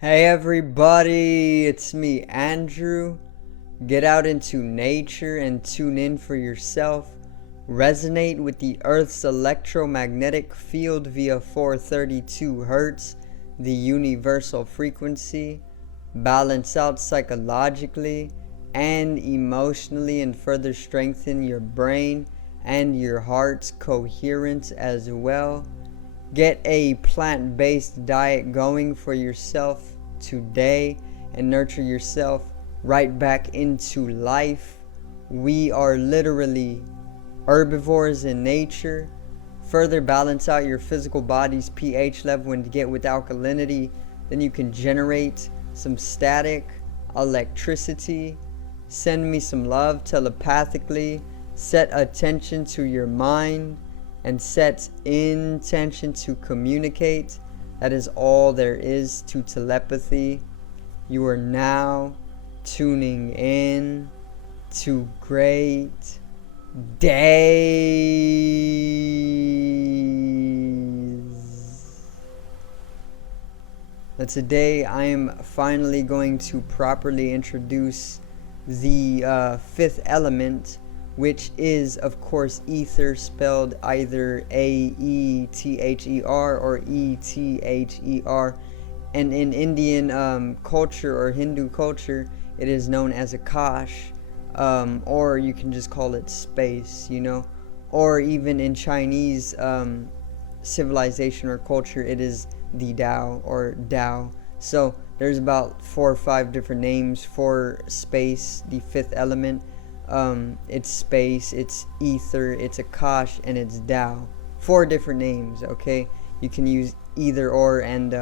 Hey everybody, it's me, Andrew. Get out into nature and tune in for yourself. Resonate with the Earth's electromagnetic field via 432 Hertz, the universal frequency. Balance out psychologically and emotionally and further strengthen your brain and your heart's coherence as well. Get a plant-based diet going for yourself today and nurture yourself right back into life. We are literally herbivores in nature. Further balance out your physical body's pH level and get with alkalinity. Then you can generate some static electricity. Send me some love telepathically. Set attention to your mind and set intention to communicate. That is all there is to telepathy. You are now tuning in to great days. But today I am finally going to properly introduce the fifth element, which is of course ether, spelled either A-E-T-H-E-R or E-T-H-E-R, and in Indian culture or Hindu culture it is known as Akash, or you can just call it space, or even in Chinese civilization or culture it is the Dao or Dao. So there's about 4 or 5 different names for space, the fifth element. It's space, it's ether, it's Akash, and it's Dao. 4 different names, okay? You can use either or, and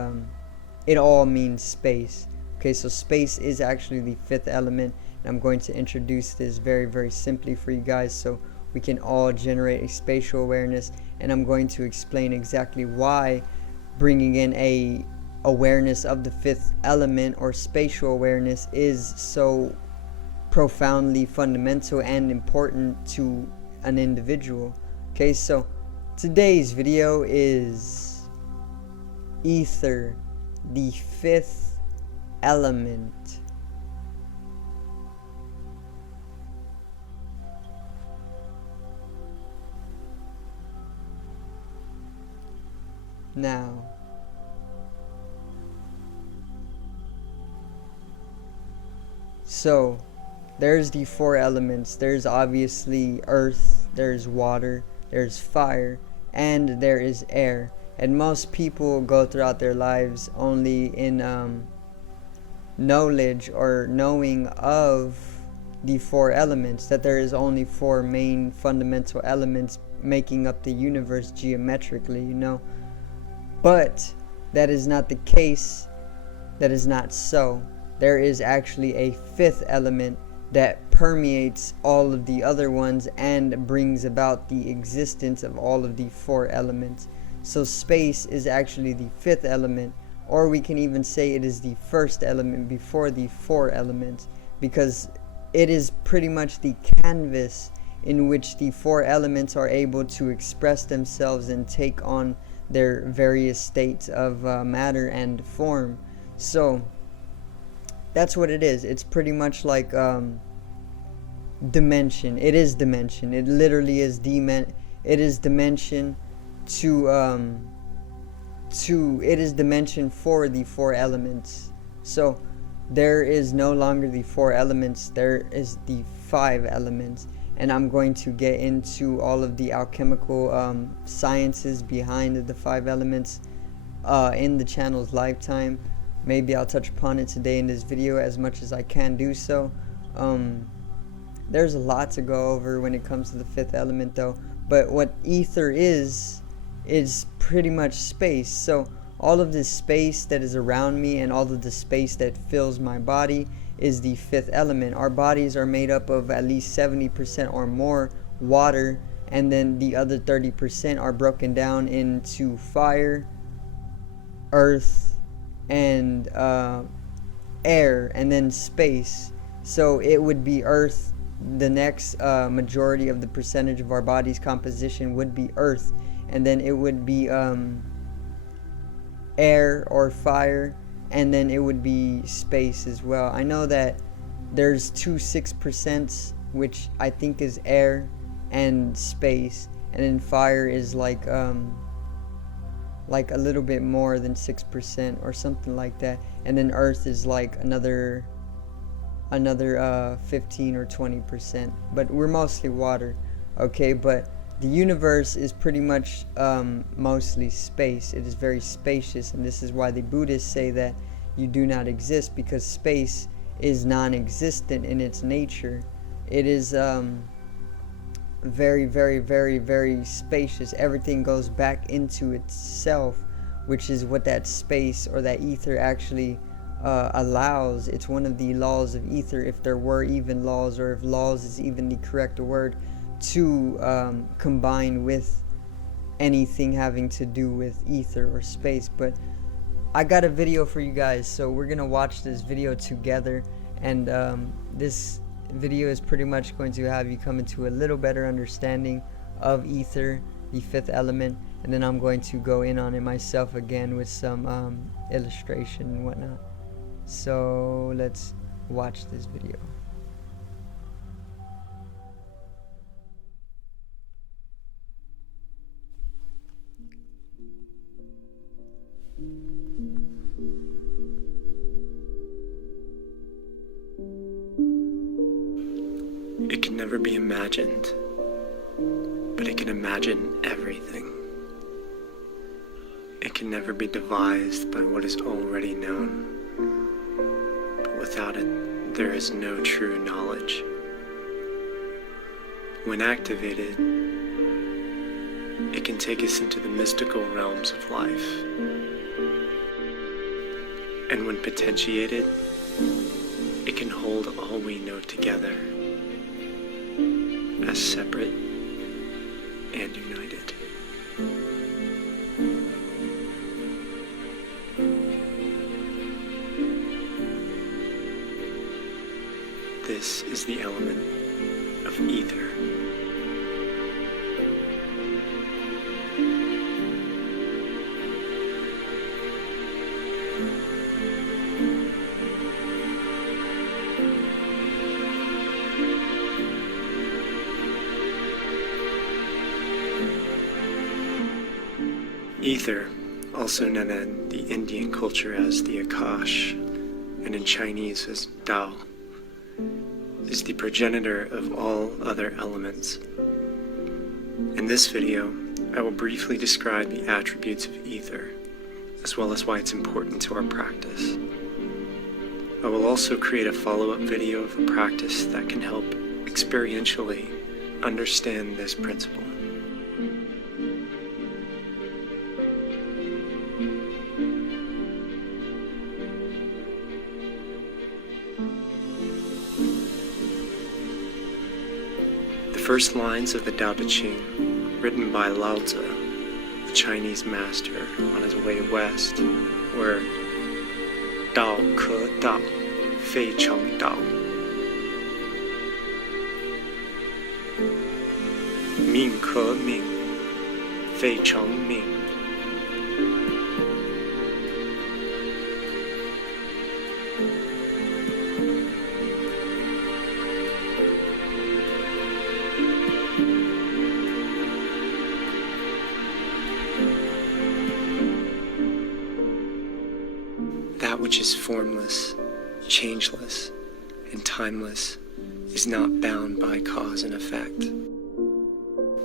it all means space. Okay, so space is actually the fifth element, and I'm going to introduce this very, very simply for you guys so we can all generate a spatial awareness, and I'm going to explain exactly why bringing in a awareness of the fifth element or spatial awareness is so profoundly fundamental and important to an individual. Okay, so today's video is ether, the fifth element. Now, so there's the 4 elements. There's obviously earth, there's water, there's fire, and there is air. And most people go throughout their lives only in knowledge or knowing of the 4 elements, that there is only 4 main fundamental elements making up the universe geometrically, But that is not the case. That is not so. There is actually a 5th element that permeates all of the other ones and brings about the existence of all of the 4 elements. So space is actually the 5th element, or we can even say it is the first element before the 4 elements, because it is pretty much the canvas in which the 4 elements are able to express themselves and take on their various states of matter and form. So that's what it is. It's pretty much like dimension. It is dimension. It literally is it is dimension it is dimension for the 4 elements. So there is no longer the 4 elements, there is the 5 elements, and I'm going to get into all of the alchemical sciences behind the 5 elements in the channel's lifetime. Maybe I'll touch upon it today in this video as much as I can do so. There's a lot to go over when it comes to the 5th element though, but what ether is pretty much space. So all of this space that is around me and all of the space that fills my body is the 5th element. Our bodies are made up of at least 70% or more water, and then the other 30% are broken down into fire, earth, and air, and then space. So it would be earth. The next majority of the percentage of our body's composition would be earth, and then it would be air or fire, and then it would be space as well. I know that there's 6%, which I think is air and space, and then fire is like a little bit more than 6% or something like that, and then earth is like another 15 or 20%, but we're mostly water. Okay, but the universe is pretty much mostly space. It is very spacious, and this is why the Buddhists say that you do not exist, because space is non-existent in its nature. It is very, very, very, very spacious. Everything goes back into itself, which is what that space or that ether actually allows. It's one of the laws of ether, if there were even laws, or if laws is even the correct word, to combine with anything having to do with ether or space. But I got a video for you guys, so we're gonna watch this video together, and this video is pretty much going to have you come into a little better understanding of ether, the fifth element, and then I'm going to go in on it myself again with some illustration and whatnot. So let's watch this video. It can never be imagined, but it can imagine everything. It can never be devised by what is already known, but without it, there is no true knowledge. When activated, it can take us into the mystical realms of life. And when potentiated, it can hold all we know together as separate and united. This is the element of ether. Ether, also known in the Indian culture as the Akash, and in Chinese as Dao, is the progenitor of all other elements. In this video, I will briefly describe the attributes of ether, as well as why it's important to our practice. I will also create a follow-up video of a practice that can help experientially understand this principle. The first lines of the Tao Te Ching, written by Lao Tzu, the Chinese master on his way west, were Dao ke Dao, Fei Cheng Dao. Ming ke Ming, Fei Cheng Ming. That which is formless, changeless, and timeless is not bound by cause and effect.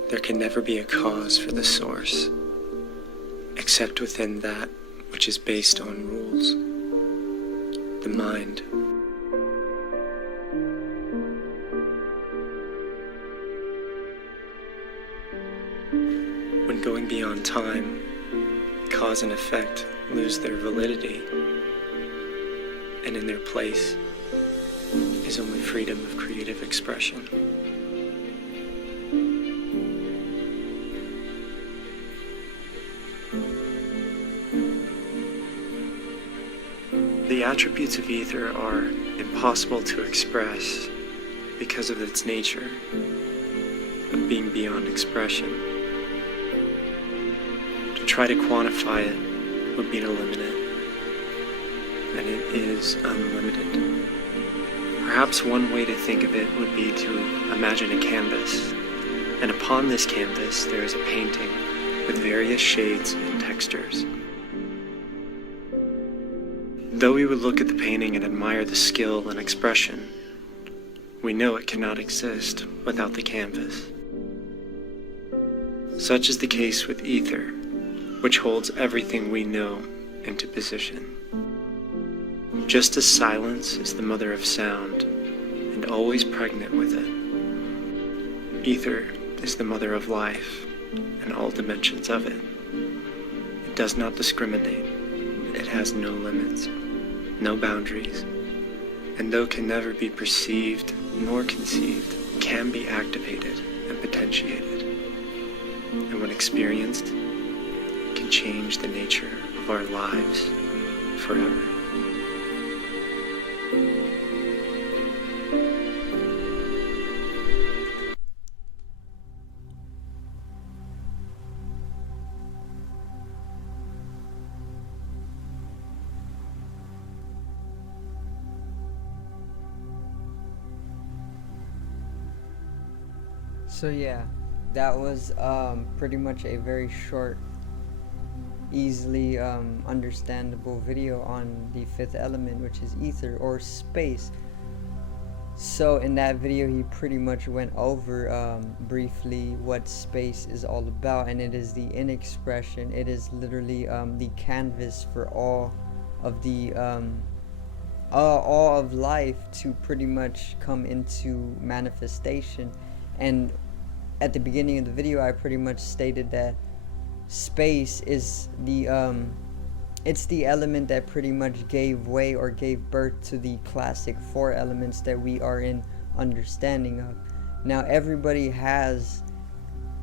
There can never be a cause for the source, except within that which is based on rules, the mind. When going beyond time, cause and effect lose their validity, and in their place is only freedom of creative expression. The attributes of ether are impossible to express because of its nature of being beyond expression. To try to quantify it would be to limit it. and it is unlimited. Perhaps one way to think of it would be to imagine a canvas, and upon this canvas there is a painting with various shades and textures. Though we would look at the painting and admire the skill and expression, we know it cannot exist without the canvas. Such is the case with ether, which holds everything we know into position. Just as silence is the mother of sound, and always pregnant with it, ether is the mother of life, and all dimensions of it. It does not discriminate, it has no limits, no boundaries, and though can never be perceived nor conceived, can be activated and potentiated, and when experienced, can change the nature of our lives forever. So yeah, that was pretty much a very short, easily understandable video on the fifth element, which is ether or space. So in that video he pretty much went over briefly what space is all about, and it is the inexpression. It is literally the canvas for all of the all of life to pretty much come into manifestation. And at the beginning of the video I pretty much stated that space is the it's the element that pretty much gave way or gave birth to the classic four elements that we are in understanding of. Now everybody has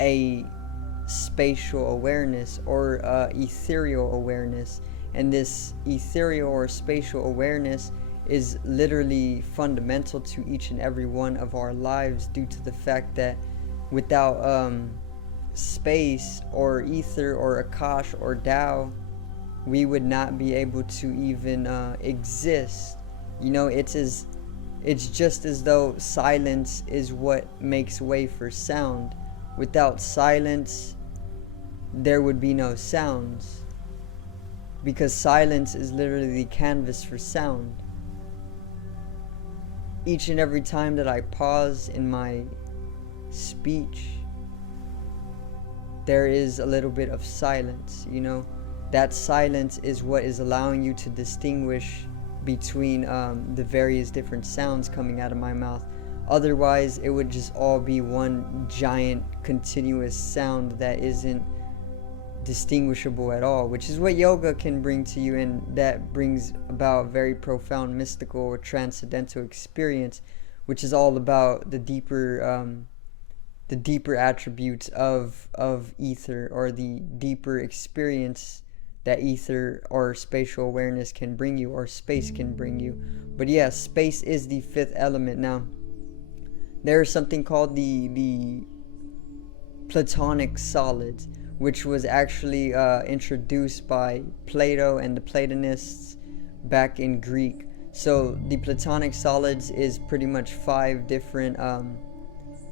a spatial awareness or ethereal awareness, and this ethereal or spatial awareness is literally fundamental to each and every one of our lives, due to the fact that without space or ether or Akash or Dao, we would not be able to even exist. You know, it's just as though silence is what makes way for sound. Without silence, there would be no sounds, because silence is literally the canvas for sound. Each and every time that I pause in my speech, there is a little bit of silence, you know. That silence is what is allowing you to distinguish between the various different sounds coming out of my mouth. Otherwise, it would just all be one giant continuous sound that isn't distinguishable at all, which is what yoga can bring to you, and that brings about very profound mystical or transcendental experience, which is all about the deeper attributes of ether, or the deeper experience that ether or spatial awareness can bring you, or space can bring you. But yeah, space is the fifth element. Now there is something called the Platonic solids, which was actually introduced by Plato and the Platonists back in Greek. So the Platonic solids is pretty much 5 different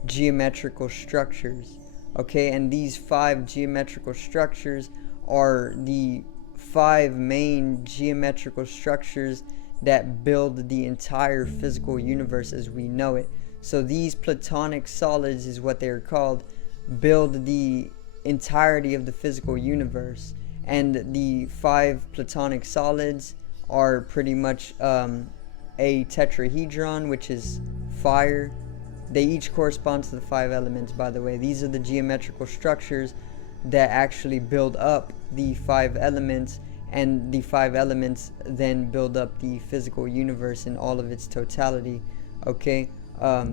geometrical structures, okay, and these 5 geometrical structures are the 5 main geometrical structures that build the entire physical universe as we know it. So these Platonic solids is what they are called, build the entirety of the physical universe. And the 5 Platonic solids are pretty much a tetrahedron, which is fire. They each correspond to the 5 elements, by the way. These are the geometrical structures that actually build up the 5 elements, and the 5 elements then build up the physical universe in all of its totality, okay?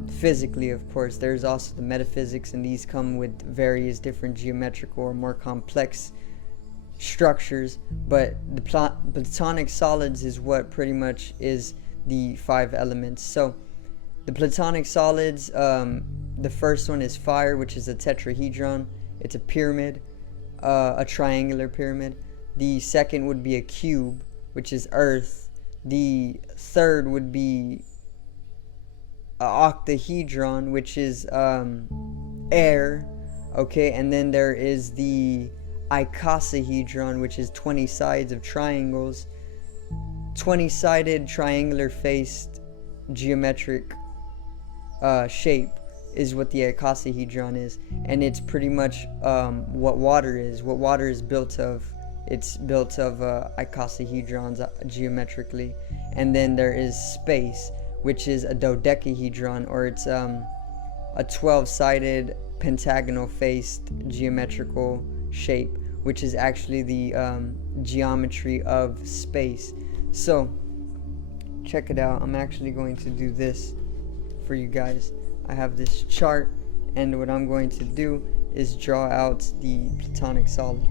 Physically, of course. There's also the metaphysics, and these come with various different geometrical or more complex structures, but the Platonic solids is what pretty much is the 5 elements. So the Platonic solids, the first one is fire, which is a tetrahedron. It's a pyramid, a triangular pyramid. The second would be a cube, which is earth. The third would be octahedron, which is air. Okay, and then there is the icosahedron, which is 20 sides of triangles. 20-sided triangular faced geometric shape is what the icosahedron is, and it's pretty much what water is. What water is built of. It's built of icosahedrons geometrically. And then there is space, which is a dodecahedron, or it's a 12-sided pentagonal faced geometrical shape, which is actually the geometry of space. So check it out. I'm actually going to do this for you guys. I have this chart, and what I'm going to do is draw out the platonic solids.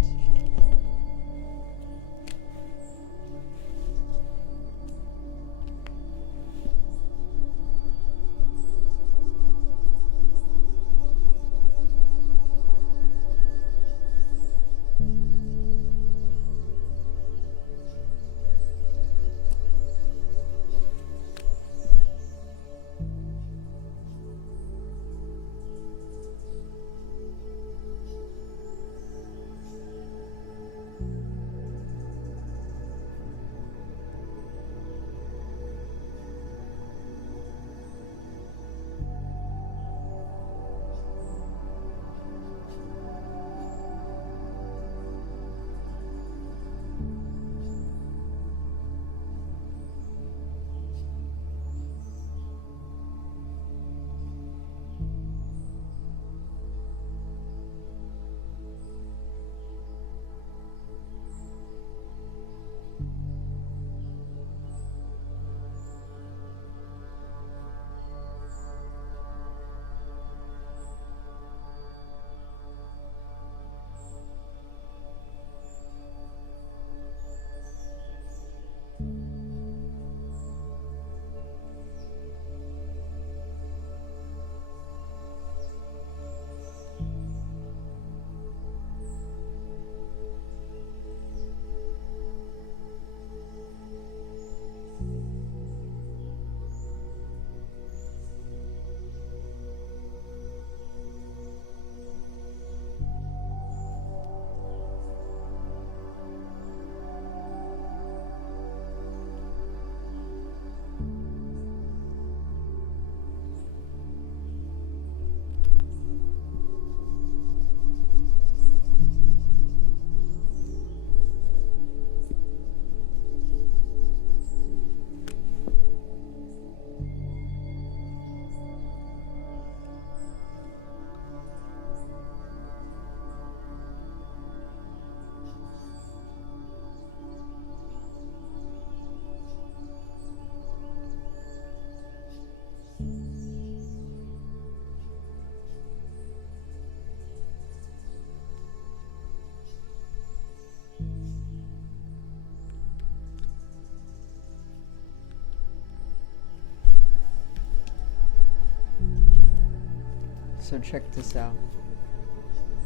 So check this out.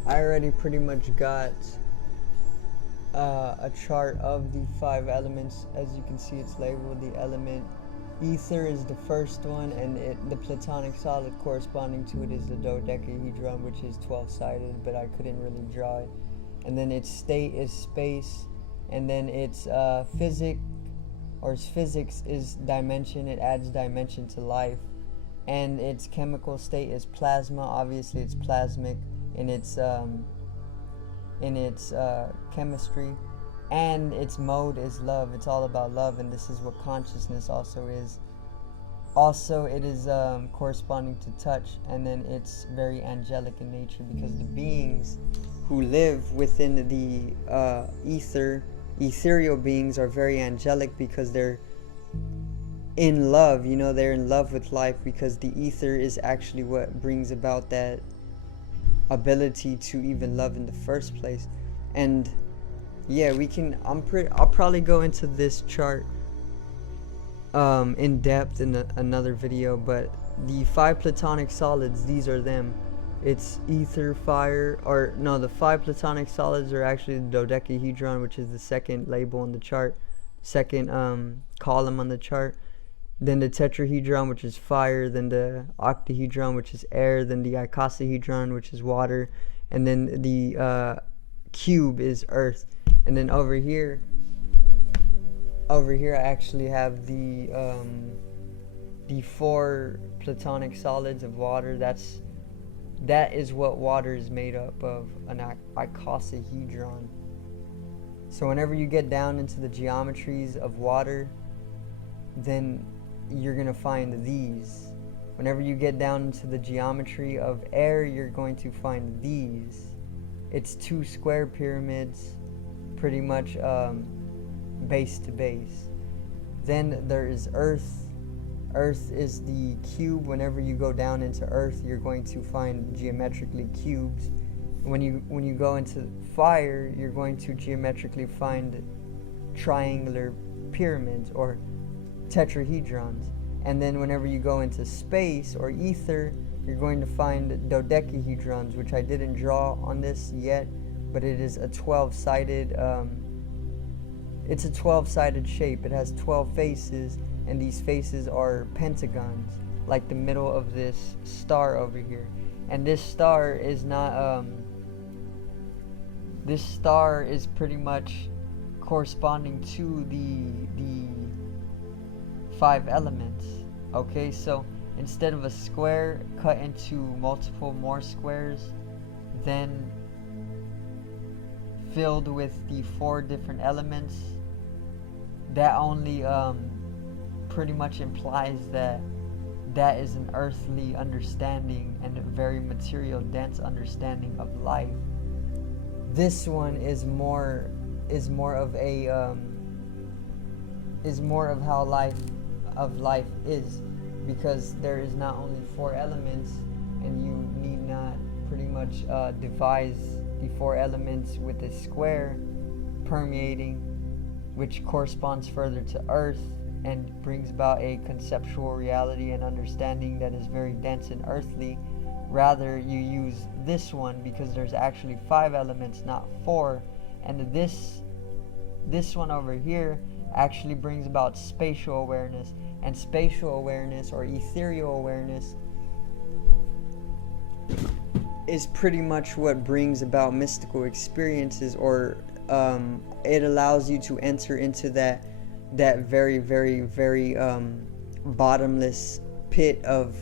I already pretty much got a chart of the 5 elements. As you can see, it's labeled. The element ether is the first one, and the platonic solid corresponding to it is the dodecahedron, which is 12-sided, but I couldn't really draw it. And then its state is space, and then its physics is dimension. It adds dimension to life. And its chemical state is plasma. Obviously, it's plasmic in its chemistry, and its mode is love. It's all about love, and this is what consciousness also is. Also, it is corresponding to touch, and then it's very angelic in nature, because the beings who live within the ethereal beings are very angelic, because they're in love. They're in love with life, because the ether is actually what brings about that ability to even love in the first place. And yeah, I'll probably go into this chart in depth in another video, but the 5 platonic solids, these are them. It's ether, fire, or no, the 5 platonic solids are actually the dodecahedron, which is the second label on the chart, second column on the chart. Then the tetrahedron, which is fire. Then the octahedron, which is air. Then the icosahedron, which is water. And then the cube is earth. And then over here I actually have the 4 platonic solids of water. That is what water is made up of, an icosahedron. So whenever you get down into the geometries of water, then you're going to find these. Whenever you get down into the geometry of air, you're going to find these. It's 2 square pyramids, pretty much base to base. Then there is earth. Earth is the cube. Whenever you go down into earth, you're going to find geometrically cubes. When you go into fire, you're going to geometrically find triangular pyramids or tetrahedrons. And then whenever you go into space or ether, you're going to find dodecahedrons, which I didn't draw on this yet, but it is a 12-sided it's a 12-sided shape. It has 12 faces, and these faces are pentagons, like the middle of this star over here. And this star is not this star is pretty much corresponding to the 5 elements. Okay, so instead of a square cut into multiple more squares, then filled with the 4 different elements, that only pretty much implies that is an earthly understanding and a very material dense understanding of life. This one is more of a is more of how life is, because there is not only 4 elements, and you need not pretty much devise the 4 elements with a square permeating, which corresponds further to earth and brings about a conceptual reality and understanding that is very dense and earthly. Rather, you use this one because there's actually 5 elements, not 4, and this one over here actually brings about spatial awareness, and spatial awareness or ethereal awareness is pretty much what brings about mystical experiences, or it allows you to enter into that very, very, very bottomless pit of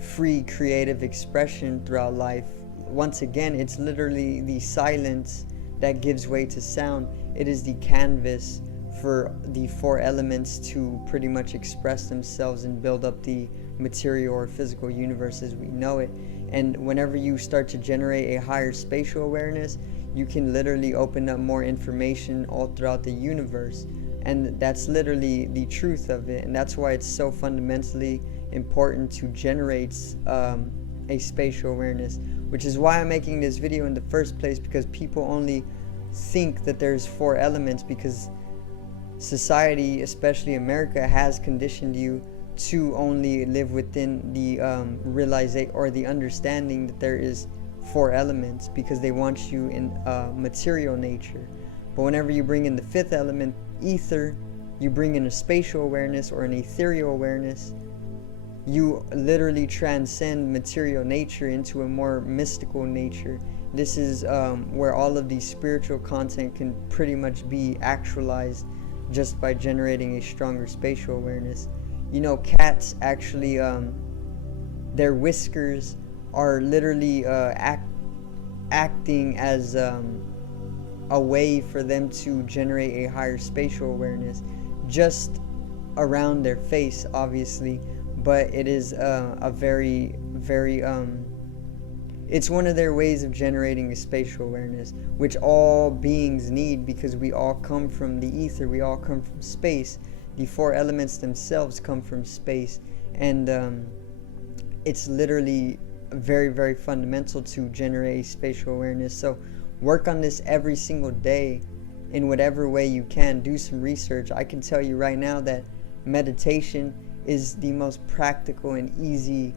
free creative expression throughout life. Once again, it's literally the silence that gives way to sound. It is the canvas for the 4 elements to pretty much express themselves and build up the material or physical universe as we know it. And whenever you start to generate a higher spatial awareness, you can literally open up more information all throughout the universe. And that's literally the truth of it. And that's why it's so fundamentally important to generate a spatial awareness, which is why I'm making this video in the first place, because people only think that there's 4 elements because society, especially America, has conditioned you to only live within the realization or the understanding that there is 4 elements, because they want you in material nature. But whenever you bring in the 5th element, ether, you bring in a spatial awareness or an ethereal awareness, you literally transcend material nature into a more mystical nature. This is where all of the spiritual content can pretty much be actualized just by generating a stronger spatial awareness. You know, cats actually, their whiskers are literally acting as a way for them to generate a higher spatial awareness just around their face, obviously, but it is a very, very it's one of their ways of generating a spatial awareness, which all beings need, because we all come from the ether, we all come from space. The 4 elements themselves come from space, and it's literally very, very fundamental to generate spatial awareness. So work on this every single day in whatever way you can. Do some research. I can tell you right now that meditation is the most practical and easy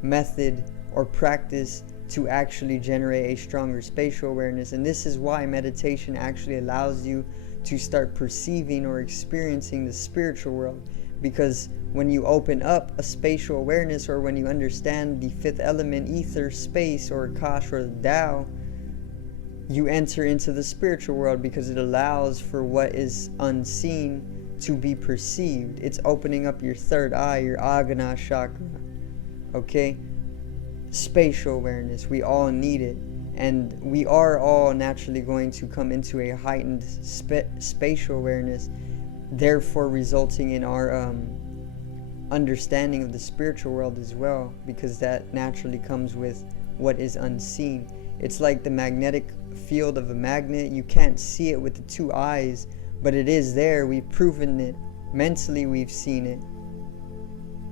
method or practice to actually generate a stronger spatial awareness. And this is why meditation actually allows you to start perceiving or experiencing the spiritual world. Because when you open up a spatial awareness, or when you understand the fifth element, ether, space, or Akash, or the Tao, you enter into the spiritual world, because it allows for what is unseen to be perceived. It's opening up your third eye, your Agana chakra. Okay? Spatial awareness, we all need it. And we are all naturally going to come into a heightened spatial awareness, therefore resulting in our understanding of the spiritual world as well, because that naturally comes with what is unseen. It's like the magnetic field of a magnet. You can't see it with the two eyes, but it is there. We've proven it. Mentally, we've seen it,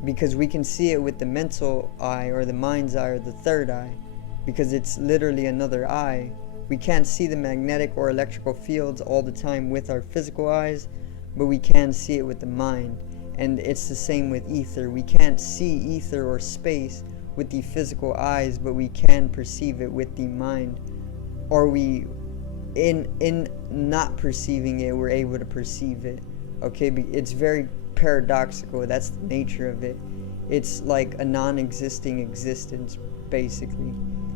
because we can see it with the mental eye, or the mind's eye, or the third eye, because it's literally another eye. We can't see the magnetic or electrical fields all the time with our physical eyes, but we can see it with the mind. And it's the same with ether. We can't see ether or space with the physical eyes, but we can perceive it with the mind. Or we, in not perceiving it, we're able to perceive it. Okay, it's very paradoxical. That's the nature of it. It's like a non-existing existence, basically.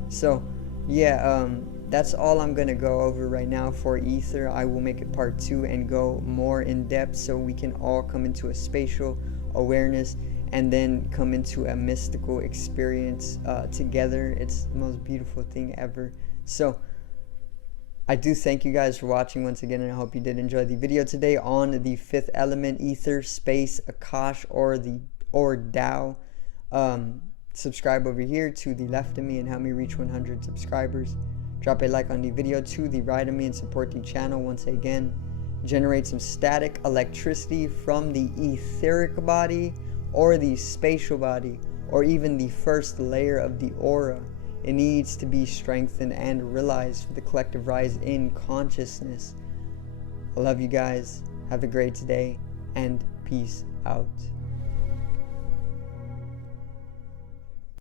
So yeah, that's all I'm gonna go over right now for ether. I will make it part 2 and go more in depth, so we can all come into a spatial awareness and then come into a mystical experience together. It's the most beautiful thing ever. So I do thank you guys for watching once again, and I hope you did enjoy the video today on the fifth element, ether, space, Akash, or Tao. Subscribe over here to the left of me and help me reach 100 subscribers. Drop a like on the video to the right of me and support the channel once again. Generate some static electricity from the etheric body, or the spatial body, or even the first layer of the aura. It needs to be strengthened and realized for the collective rise in consciousness. I love you guys. Have a great day, and peace out.